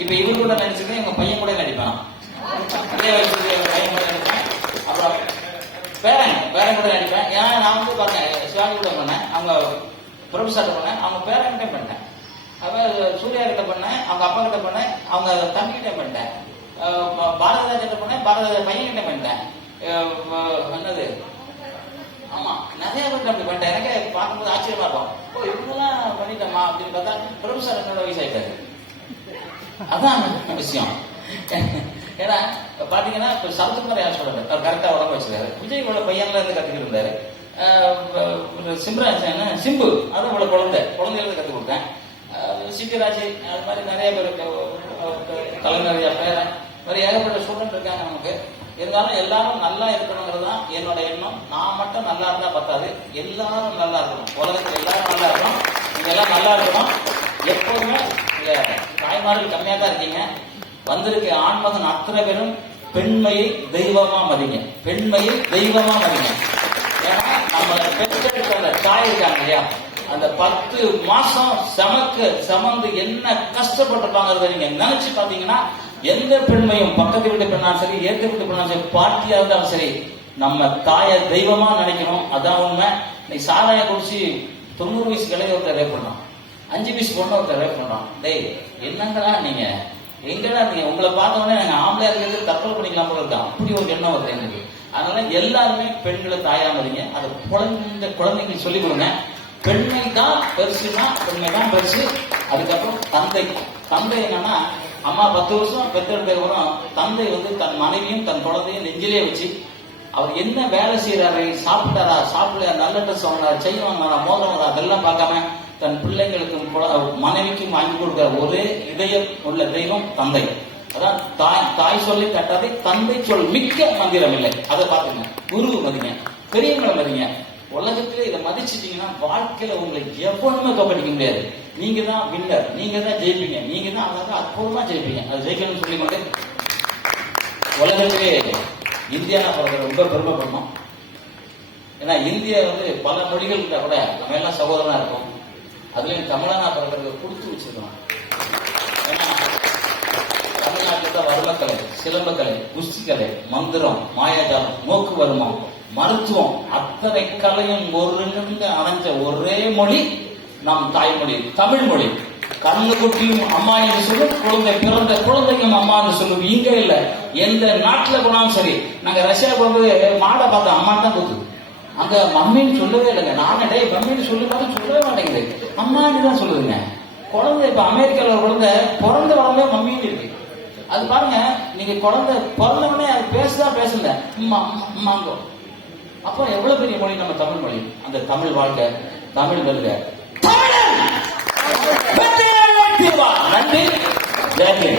இப்ப இவரு கூட நடிச்சிருக்கேன், எங்க பையன் கூட நடிப்பான். அதே வயசுக்கு எங்க பையன் கூட நடிப்பேன். அப்புறம் பேரன் கூட நடிப்பேன். ஏன்னா நான் வந்து பாருங்க சிவாஜி கூட பண்ணேன், அவங்க ப்ரொஃபஸர் பண்ணேன், அவங்க பேரன்கிட்ட பண்ணேன், அவன் சூர்யா கிட்ட பண்ணேன், அவங்க அப்பா கிட்ட பண்ணேன், அவங்க தம்பி கிட்ட பண்ணிட்டேன், பாரதிராஜா கிட்ட பண்ணேன், பாரதிராஜா பையன் கிட்ட பண்ணிட்டேன். என்னது ஆமா நிறைய பேர் அப்படி பண்ணிட்டேன். எனக்கு பார்க்கும்போது ஆச்சரியமா இருக்கும். ஓ இவங்கெல்லாம் பண்ணிட்டோமா அப்படின்னு பார்த்தா ப்ரொஃபஸர் என்னோட வயசு ஆயிட்டாரு. அதான் விஷயம். ஏன்னா பாத்தீங்கன்னா இப்ப சரத்குமார் யார் சொல்றாரு, அவர் கரெக்டா உடம்பு வச்சிருக்காரு. விஜயோட பையன்ல இருந்து கத்துக்கிட்டு இருந்தாரு. சிம்ராஜ் சிம்பு அதான் இவ்வளவு குழந்தையில இருந்து கத்துக் கொடுத்தேன். சிட்டிராஜ் அது மாதிரி நிறைய பேர் கலைஞர் பேரன் மாதிரி ஏகப்பட்ட ஸ்டூடெண்ட் இருக்காங்க நமக்கு. இருந்தாலும் எல்லாரும் நல்லா இருக்கணுங்கிறது தான் என்னோட எண்ணம். நான் மட்டும் நல்லா இருந்தா பத்தாது, எல்லாரும் நல்லா இருக்கணும். உலகத்துல எல்லாரும் நல்லா இருக்கணும், நீங்க எல்லாம் நல்லா இருக்கணும். எப்போதுமே தாய்மார்கள் கம்மியா தான் இருக்கீங்க. வந்திருக்க ஆண்மகன் அத்தனை பேரும் பெண்மையை தெய்வமா மதிங்க, பெண்மையை தெய்வமா மதிங்க. ஏன்னா நம்ம பெற்றெடுத்த தாய் இருக்காங்க இல்லையா, அந்த 10 மாசம் சமந்து என்ன கஷ்டப்பட்டிருப்பாங்கிறத நீங்க நினைச்சு பாத்தீங்கன்னா எந்த பெண்மையும் பக்கத்து வீட்டு பெண்ணாலும் சரி, ஏற்ற வீட்டு பெண்ணாலும் சரி, பார்ட்டியா இருந்தாலும் சரி, நம்ம தாயை தெய்வமா நினைக்கணும். அதான் உண்மை. இன்னைக்கு சாராய குடிச்சு 90 வயசு கிளைய ஒருத்தர் ரேப் பண்ணான், 5 வயசு பொண்ணு ஒருத்தர் ரேப் பண்ணான். டேய் என்னங்களா நீங்க, எங்கடா நீங்க உங்களை பார்த்தோன்னே நாங்க ஆம்பளையா இருக்கிறது தற்கொலை பண்ணிக்கலாம் போல இருக்கா, அப்படி ஒரு எண்ணம் வருது எனக்கு. அதனால எல்லாருமே பெண்களை தாயா மதிங்க. அதை குழந்தைங்களுக்கு சொல்லிக் கொடுங்க. பெண்மை தான் பெருசுனா பெண்மை தான் பெருசு. அதுக்கப்புறம் தந்தை என்னன்னா அம்மா 10 வருஷம் பெற்றெடுத்தவரும் தந்தை வந்து தன் மனைவியும் தன் குழந்தையும் நெஞ்சிலே வச்சு அவர் என்ன வேலை செய்யறாரு, சாப்பிட்டாரா சாப்பிடலையா, நல்ல ட்ரெஸ் வாங்கினாரா, செய் வாங்கினாரா, மோதிரம் அதெல்லாம் பார்க்காம தன் பிள்ளைங்களுக்கும் மனைவிக்கும் வாங்கி கொடுக்கிற ஒரே இதயம் உள்ள தெய்வம் தந்தை. அதான் தாய் சொல்லி தட்டாதே தந்தை சொல் மிக்க மந்திரம் இல்லை. அதை பார்த்துங்க. குரு மதிங்க, பெரியவங்களை மதிங்க. உலகத்திலே இதை மதிச்சிட்டீங்கன்னா வாழ்க்கையில உங்களை எவ்வளவுமே கவனிக்க முடியாது. நீங்க தான் வின்னர், நீங்க தான் ஜெயிப்பீங்க, நீங்க தான் அதாவது அற்புதமா ஜெயிப்பீங்க. அது ஜெயிக்கணும்னு சொல்லிக்கொண்டு உலகத்திலே இந்தியானா பிறகு ரொம்ப பெருமைப்படணும். ஏன்னா இந்தியா வந்து பல மொழிகள் இருந்தா கூட நம்ம எல்லாம் சகோதரனா இருக்கும். அதுலயும் தமிழனா பிறகு கொடுத்து வச்சிருக்கோம். ஏன்னா தமிழ்நாட்டில் தான் வர்மக்கலை, சிலம்பக்கலை, குஸ்திக்கலை, மந்திரம், மாயாஜாலம், நோக்கு வருமம், மருத்துவம் அத்தனை கலையும் ஒருங்கிணைந்து அணைஞ்ச ஒரே மொழி நம் தாய்மொழி தமிழ் மொழி. கண்ணு குட்டியும் அம்மா என்று சொல்லும், குழந்தை பிறந்த குழந்தையும் அம்மா என்று சொல்லும். இங்க இல்ல, எந்த நாட்டுல போனாலும் சரி. நாங்க ரஷ்யா போகும்போது மாடை பார்த்தோம், அம்மா தான் போகுது. அங்க மம்மின்னு சொல்லவே இல்லைங்க. நானே மம்மின்னு சொல்லும்போது சொல்லவே மாட்டேங்குது, அம்மான்னு தான் சொல்லுதுங்க. குழந்தை இப்ப அமெரிக்கால ஒரு குழந்தை பிறந்த உடனே மம்மின்னு இருக்கு. அது பாருங்க, நீங்க குழந்தை பிறந்தவனே அது பேசல அம்மாங்கோ. அப்போ எவ்வளவு பெரிய மொழி நம்ம தமிழ் மொழி. அந்த தமிழ் வாழ்க்கை, தமிழ் வெல்க. நன்றி.